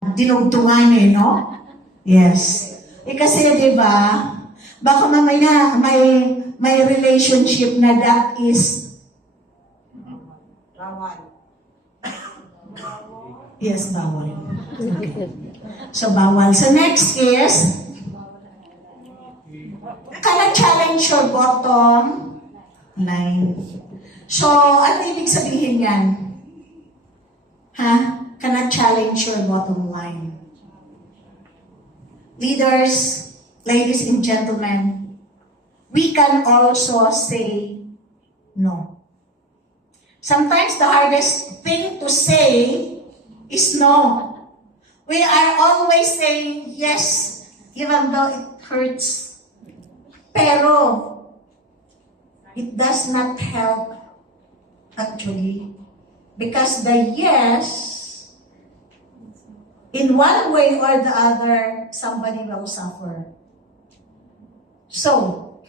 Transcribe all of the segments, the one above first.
dinugtungan no? Yes. Kasi, di ba, baka mamaya may relationship na that is yes, bawal. Okay. So, bawal. So, next is cannot challenge your bottom line. So, ano ibig sabihin yan? Cannot challenge your bottom line. Leaders, ladies and gentlemen, we can also say no. Sometimes the hardest thing to say is no. We are always saying yes, even though it hurts. Pero, it does not help actually. Because the yes, in one way or the other, somebody will suffer. So,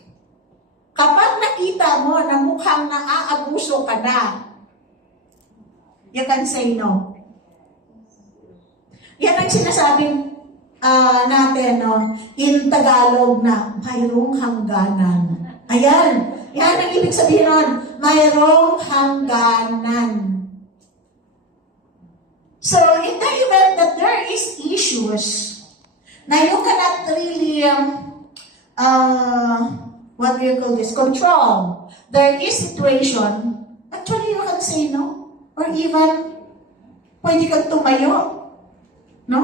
kapag nakita mo na mukhang naaabuso ka na, you can say no. Yan ang sinasabing natin, no? In Tagalog na, mayroong hangganan. Ayan. Yan ang ibig sabihin nun. Mayroong hangganan. So, in the event that there is issues na you cannot really, what do you call this, control, there is situation, actually you can say no. Or even, pwede kang tumayo. No?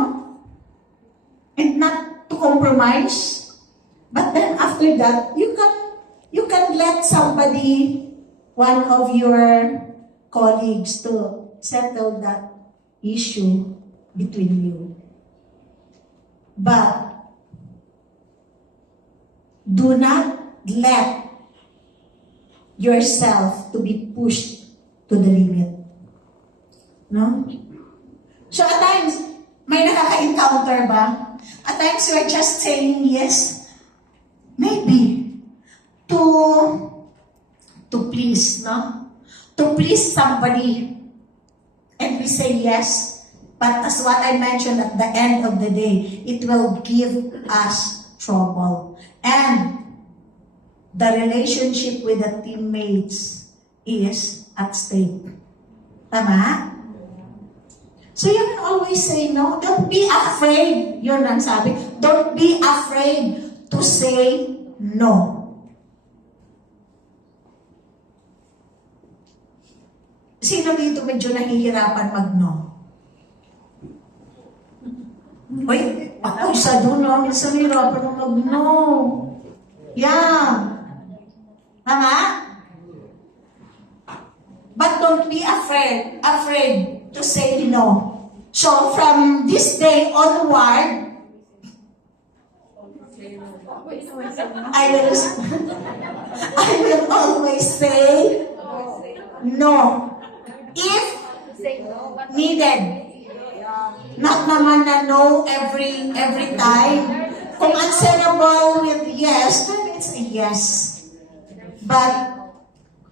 And not to compromise. But then after that, you can let somebody, one of your colleagues, to settle that issue between you. But do not let yourself to be pushed to the limit. No? So at times, may nakaka-encounter ba? At times, you are just saying yes. Maybe. To please, no? To please somebody. And we say yes. But as what I mentioned at the end of the day, it will give us trouble. And the relationship with the teammates is at stake. Tama? So you can always say no. Don't be afraid. Yun ang sabi. Don't be afraid to say no. Sino dito medyo nahihirapan mag-no? Uy, ako isa doon, no? Minsan nahihirapan mag-no. Yeah. Tama? But don't be afraid to say no. So from this day onward, I will always say no. If needed. Not naman na no every time. Kung answerable with yes, then it's a yes. But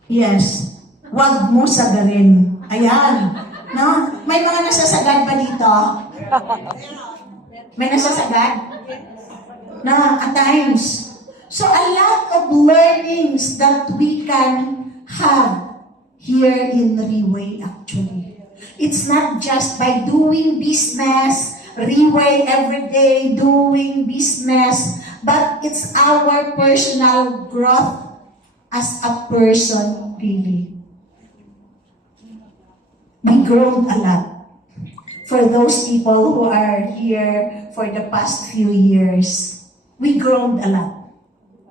yes, wag mo sagarin. Ayan. No? May mga nasasagad ba dito? May nasasagad? Na at times. So a lot of learnings that we can have here in Riway actually. It's not just by doing business, Riway every day, doing business, but it's our personal growth as a person really. We grown a lot for those people who are here for the past few years. We grown a lot.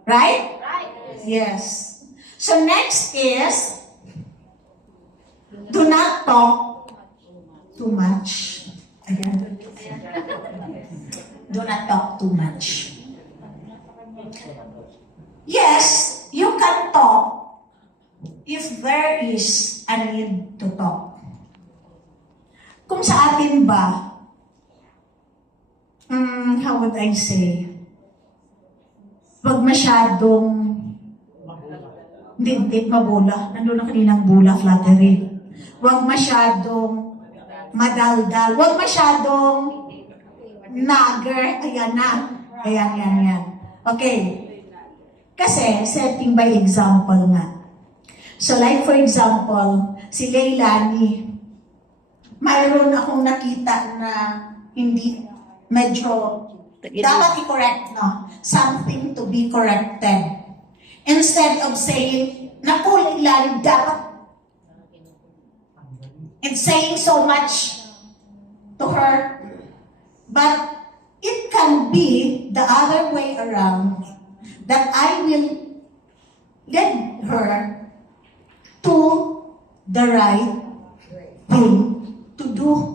Right? Right. Yes. So next is, do not talk too much. Again. Do not talk too much. Yes, you can talk if there is a need to talk. Kung sa atin ba, how would I say, wag masyadong, hindi mabula. Nandun na kaninang bula, flattery. Wag masyadong madaldal. Wag masyadong nagger. Ayan na. Ayan. Okay. Kasi, setting by example nga. So like for example, si Leilani, mayroon akong nakita na hindi medyo dapat i-correct, no? Something to be corrected. Instead of saying, naku, Leilani, dapat and saying so much to her. But it can be the other way around, that I will lead her to the right thing to do.